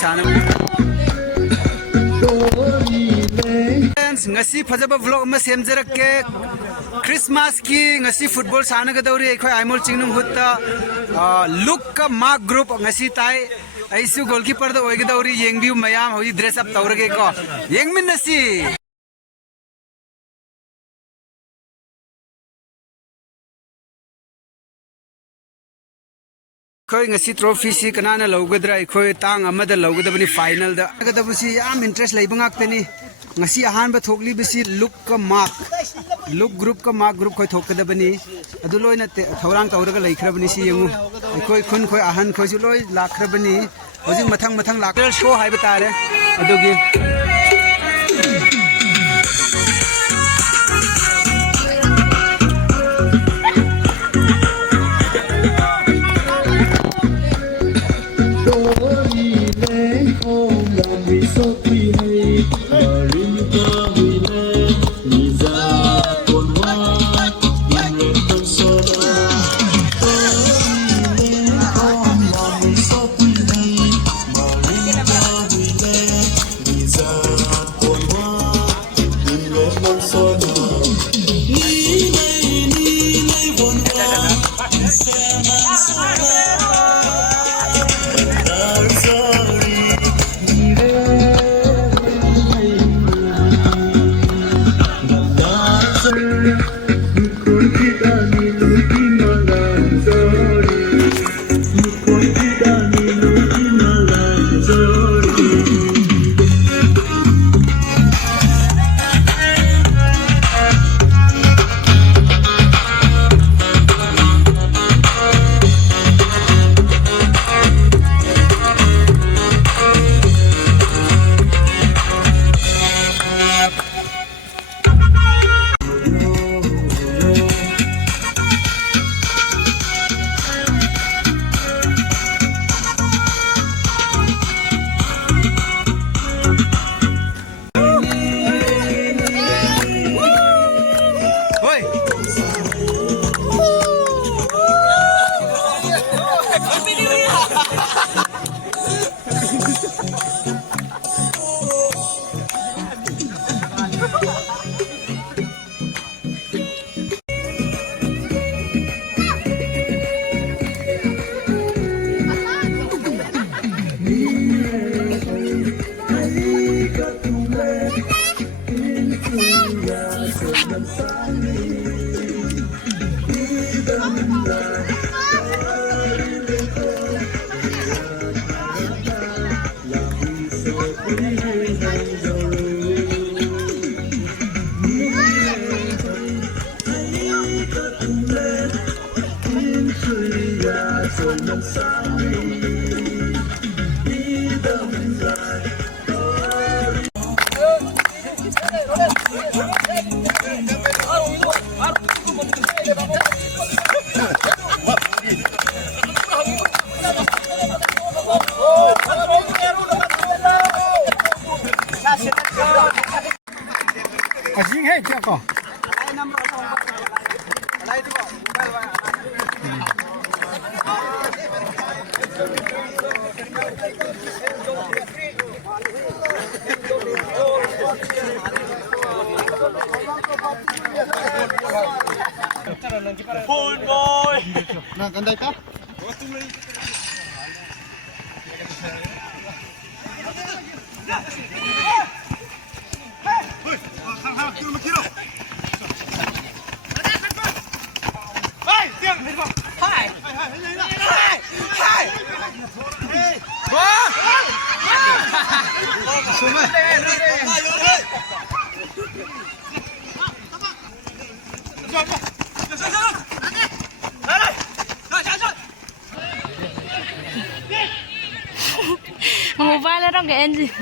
sana ngasi phajaba vlog ma semjarake Christmas ki ngasi football sana ga dawri ekhoi Aimol Chingnunghut ta look ka mark group ngasi tai aisu goalkeeper da oigi dawri yengbiu mayam hoji dress up tawrage ko yengmin nasi khoi ngasi trophy si kanana logadra khoi tang amada logadabani final da gadabusi am interest leibangak tani ngasi ahan ba thokli bisi look group ka mark group khoi thokadabani adu loina thorang tawraga leikhrabani si yengu khoi khun khoi ahan khoi su loi lakhrabani hojing mathang lak show haiba tare adugi Asing hai kya ko Phone boy. Nah, gandai ka? Mobile orang ke engine.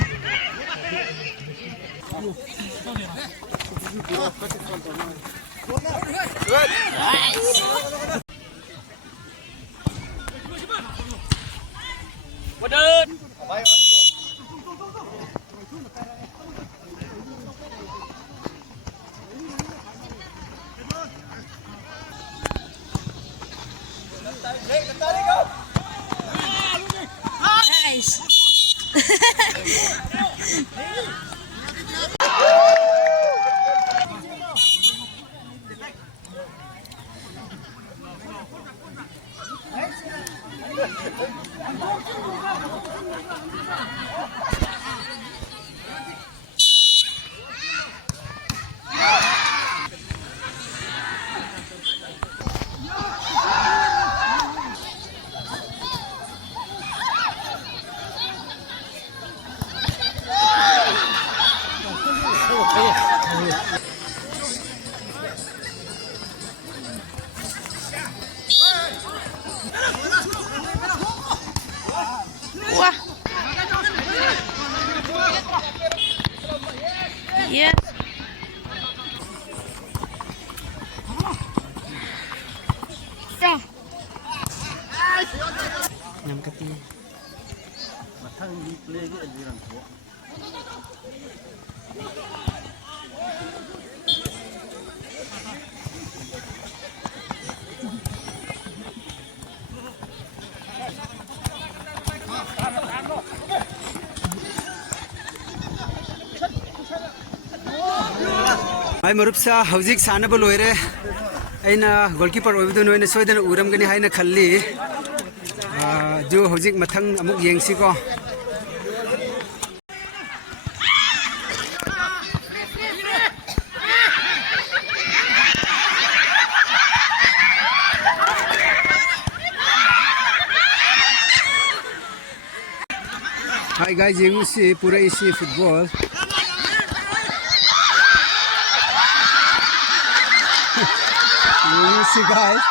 Nice. Ai marupsa hauzik sanaba loire aina goalkeeper oidu noina soidana uramgani haina khalli jo hauzik mathang amuk yengsi ko Hi guys, yengu si pura isi football. Yengu si guys,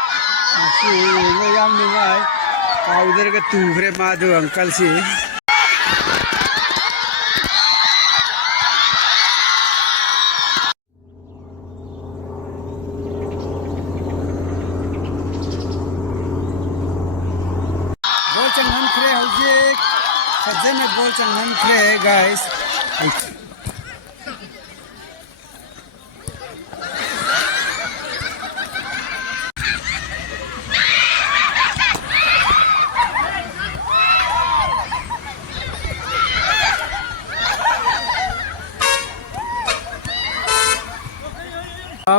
si yengu yang nungai. Kau udah ke tu fre madu uncle si. Ball Chingnunghut kre hujik. Sajane ball Chingnunghut kre guys.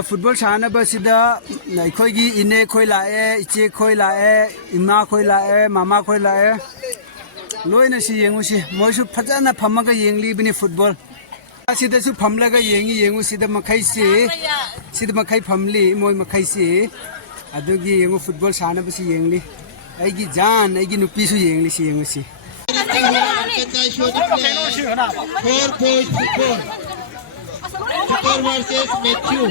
Football sana basida khoi gi ine khoi lae iche khoi lae ima khoi lae mama khoi lae loina si yengu si moi su phajana phamaga yengli bini football asida su phamlaga yengu sida makhai si sida makhai phamli moi makhai si adugi yengu football sana basi yengli aigi jan aigi nupi su yengli si yengu si Super versus Matthew.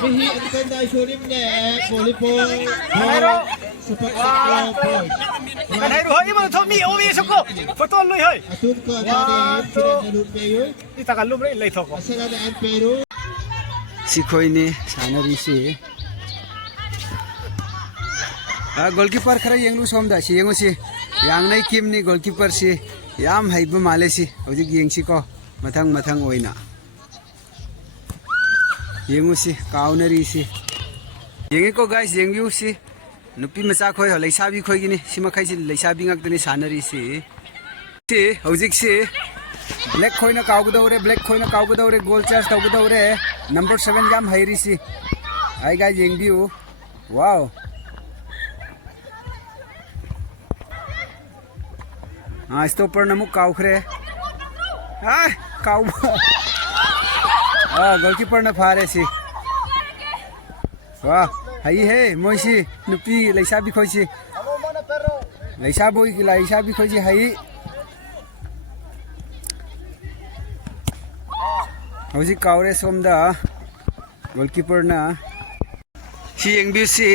He and I showed him there volleyball. Super boys. Anh hãy đuổi mà thôi mi ôm mi sốc cô, phải tôn lui hơi. Đi ta cần lúc đấy lấy thuộc. Si khoi ni sana ri si goalkeeper khara yenglu somda si yengu si yang nai kim ni goalkeeper si yam haiba male si hoji yeng si ko mathang oina yengu si kaunari si yengi ko guys yengyu si nupi macha khoi leisabi khoi gini sima khai si leisabi ngak tani sanari si hojik si black khoi na kau gudore goal charge tau gudore number 7 jam hairi si ai guys yengyu wow stopper namuk kau khre kau goalkeeper na phare si wah hai he moi si nupi leisabi khoi si leisabi khoi si hai hoji kaure somda goalkeeper na si yengbi si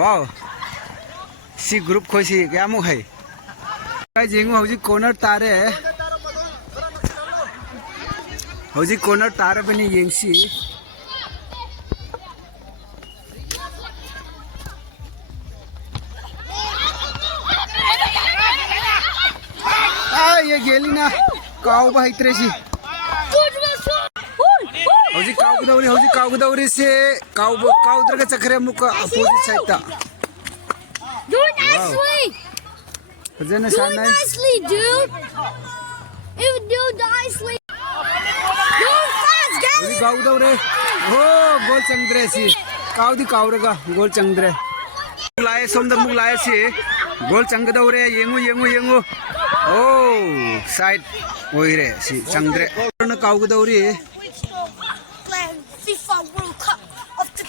wow si group khoi si kyamu hai guys yengu hoji corner tare hoji corner tare bani yengsi ye gelina kau ba haitre si hoji kau gudawri se kau dra ka chakre muka opposite side ta do nicely Fajana do sanai nicely dude if do nicely do fast get hoji kau gudawre goal changdre si kau di kauraga goal changdre mulai somda mulai si goal changdawre yengu side oire si changdre na kau gudawri playing FIFA World Cup of the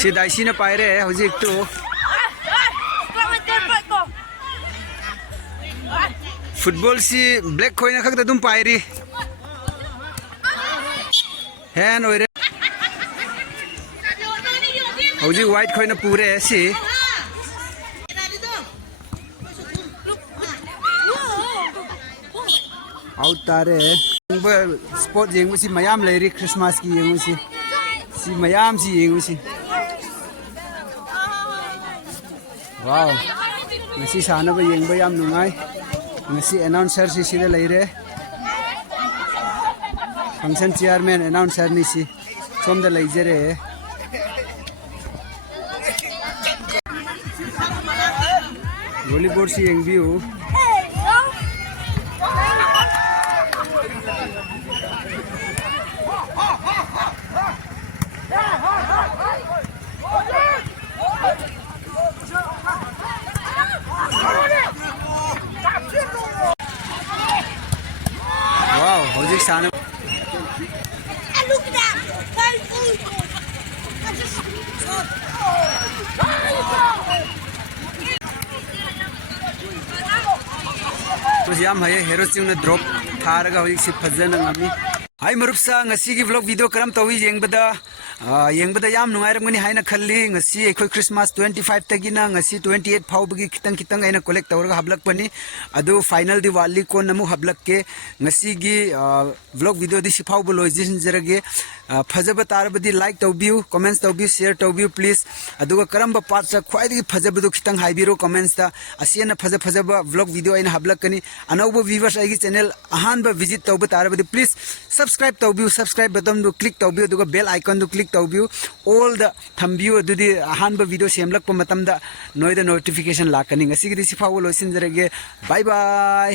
si dai si na paire hojik to football si black khoi na khakda dum pairi hen oire hojik white khoi na pure si out tare sport yengu si mayam leri Christmas ki yengu si si mayam si yengu si wow ngasi sana ba yeng ba yam nungai ngasi announcer si sida leire function chairman announcer ni si somda leijere volleyball si yeng view wow hojik sana And look at that. Very cool. I just. तो याम है हेरो सिंह ने drop थारगा होई सि फजन ngami hai marup sa ngasi gi vlog video karam tawi yengbada yam nungairangani haina khalli ngasi ekhoi Christmas 25 tagina ngasi 28 phawbagi kitang aina collect tawraga hablak pani adu final Diwali ko namu hablak ke ngasi gi vlog video di sifau boloi jin jarage phajaba tarbadi like tawbiu comments tawbiu share tawbiu please aduga karamba part sa khwaidi phajabadu kitang haibiro comments ta asiana phajaba vlog video aina hablak kani anauba viewers aigi channel ahanba visit tawba tarbadi please subscribe button do click tawbiu aduga bell icon do click tawbiu all the thambiu adudi ahanba video semlak pa matamda noida notification lakani ngasi gi sifau loisin jarage bye bye